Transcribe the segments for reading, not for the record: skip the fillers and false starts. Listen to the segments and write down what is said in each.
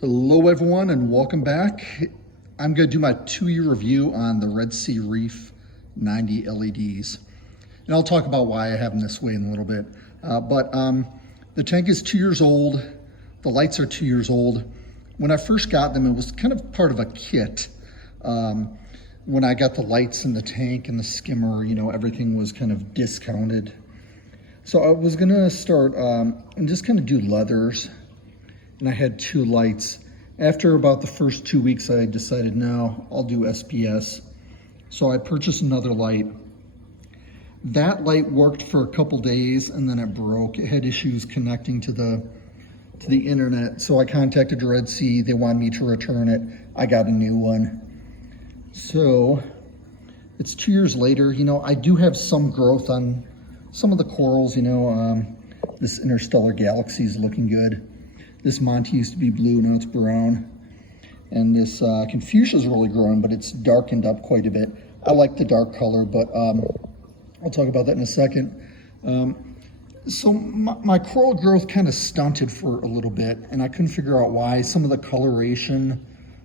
Hello everyone and welcome back. I'm going to do my 2-year review on the Sea Reef 90 LEDs. And I'll talk about why I have them this way in a little bit. The tank is 2 years old. The lights are 2 years old. When I first got them, it was kind of part of a kit. When I got the lights and the tank and the skimmer, everything was kind of discounted. So I was going to start and just kind of do leathers. And I had 2 lights. After about the first 2 weeks, I decided, no, I'll do SPS. So I purchased another light. That light worked for a couple days and then it broke. It had issues connecting to the internet. So I contacted Red Sea. They wanted me to return it. I got a new one. So it's 2 years later. I do have some growth on some of the corals. This interstellar galaxy is looking good. This Monty used to be blue, now it's brown. And this Confucia is really growing, but it's darkened up quite a bit. I like the dark color, but I'll talk about that in a second. So my coral growth kind of stunted for a little bit, and I couldn't figure out why. Some of the coloration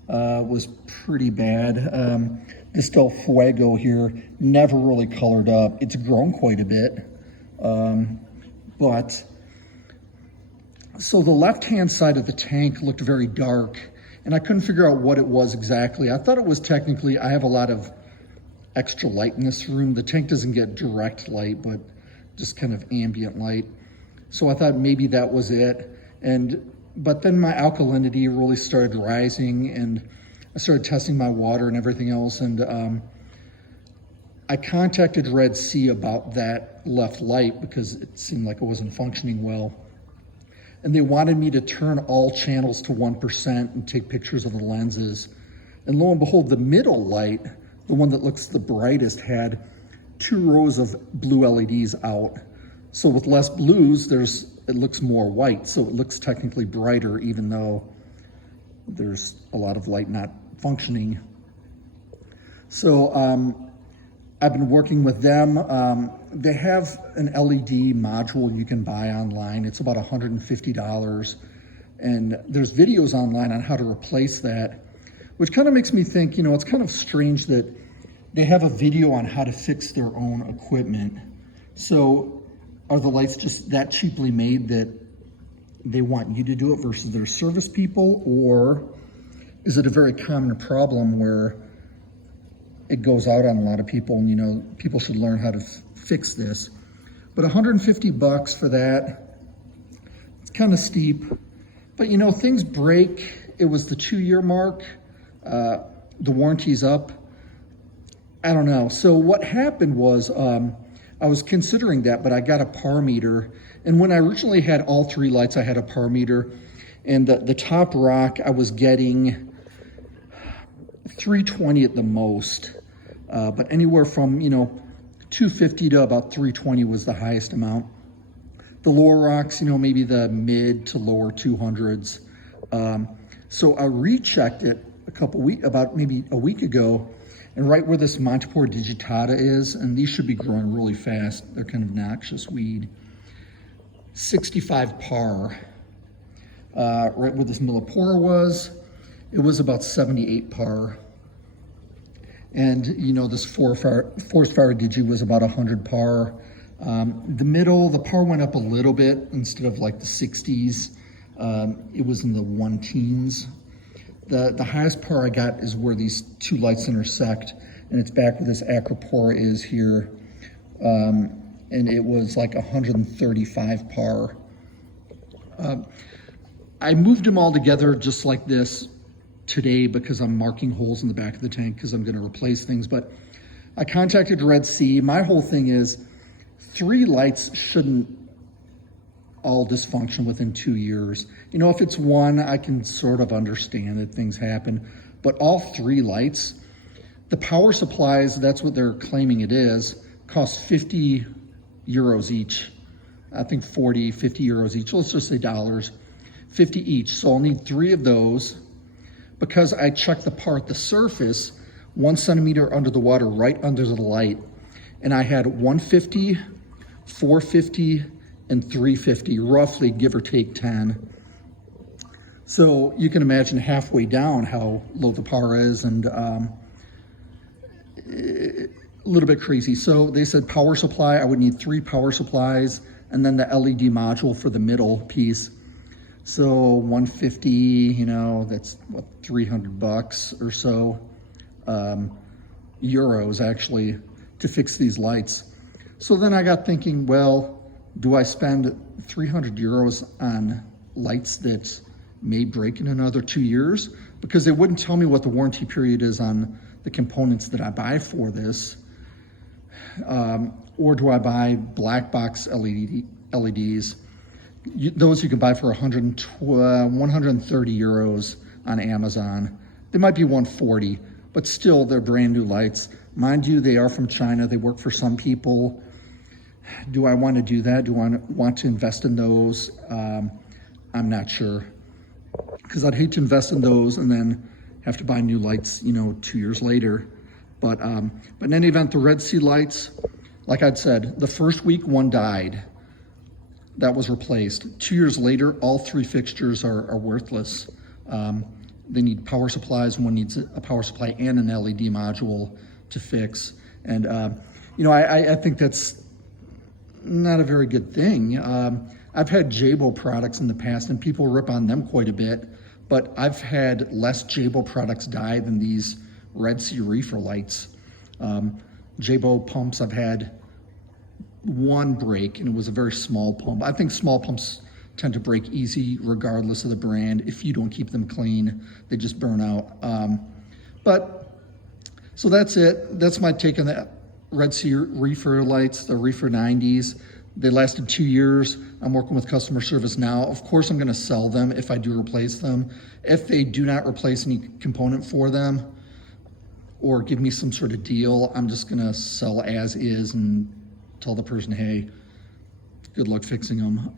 was pretty bad. This Del Fuego here never really colored up. It's grown quite a bit, So the left-hand side of the tank looked very dark, and I couldn't figure out what it was exactly. I thought it was technically, I have a lot of extra light in this room. The tank doesn't get direct light, but just kind of ambient light. So I thought maybe that was it. But then my alkalinity really started rising, and I started testing my water and everything else. And I contacted Red Sea about that left light because it seemed like it wasn't functioning well. And they wanted me to turn all channels to 1% and take pictures of the lenses. And lo and behold, the middle light, the one that looks the brightest, had 2 rows of blue LEDs out. So with less blues, it looks more white. So it looks technically brighter, even though there's a lot of light not functioning. So I've been working with them. They have an LED module you can buy online. It's about $150. And there's videos online on how to replace that, which kind of makes me think, it's kind of strange that they have a video on how to fix their own equipment. So are the lights just that cheaply made that they want you to do it versus their service people? Or is it a very common problem where it goes out on a lot of people and, people should learn how to fix this? But $150 for that, it's kind of steep. But things break. It was the 2-year mark. The warranty's up. I don't know. So what happened was I was considering that, but I got a par meter. And when I originally had all 3 lights, I had a par meter. And the top rock, I was getting 320 at the most. But anywhere from, 250 to about 320 was the highest amount. The lower rocks, maybe the mid to lower 200s. So I rechecked it about maybe a week ago, and right where this Montipore digitata is, and these should be growing really fast. They're kind of noxious weed. 65 par. Right where this Millipora was, it was about 78 par. And this forest fire digi was about 100 par. The middle, the par went up a little bit instead of like the 60s. It was in the 1 teens. The highest par I got is where these 2 lights intersect, and it's back where this Acropora is here. And it was like 135 par. I moved them all together just like this today because I'm marking holes in the back of the tank because I'm going to replace things. But I contacted Red Sea. My whole thing is 3 lights shouldn't all dysfunction within 2 years. If it's 1, I can sort of understand that things happen. But all 3 lights, the power supplies, that's what they're claiming it is, cost 50 euros each. I think 40, 50 euros each. Let's just say dollars, 50 each. So I'll need 3 of those. Because I checked the par at the surface, 1 centimeter under the water, right under the light. And I had 150, 450, and 350, roughly give or take 10. So you can imagine halfway down how low the power is, and a little bit crazy. So they said power supply, I would need 3 power supplies, and then the LED module for the middle piece. So 150, you know, that's what, $300 or so, euros actually, to fix these lights. So then I got thinking, well, do I spend 300 euros on lights that may break in another 2 years? Because they wouldn't tell me what the warranty period is on the components that I buy for this. Or do I buy black box LEDs? Those you can buy for 130 euros on Amazon. They might be 140, but still they're brand new lights. Mind you, they are from China. They work for some people. Do I want to do that? Do I want to invest in those? I'm not sure, because I'd hate to invest in those and then have to buy new lights, you know, 2 years later. But in any event, the Red Sea lights, like I'd said, the first week one died. That was replaced. 2 years later, all 3 fixtures are worthless. They need power supplies. One needs a power supply and an LED module to fix. And, you know, I think that's not a very good thing. I've had Jabo products in the past, and people rip on them quite a bit, but I've had less Jabo products die than these Red Sea Reefer lights. Jabo pumps, I've had one break, and it was a very small pump. I think small pumps tend to break easy regardless of the brand. If you don't keep them clean, they just burn out. So that's it. That's my take on the Red Sea Reefer lights, the Reefer 90s. They lasted 2 years. I'm working with customer service now. Of course, I'm gonna sell them if I do replace them. If they do not replace any component for them or give me some sort of deal, I'm just gonna sell as is and tell the person, hey, good luck fixing them.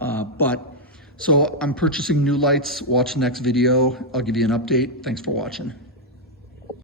So I'm purchasing new lights. Watch the next video. I'll give you an update. Thanks for watching.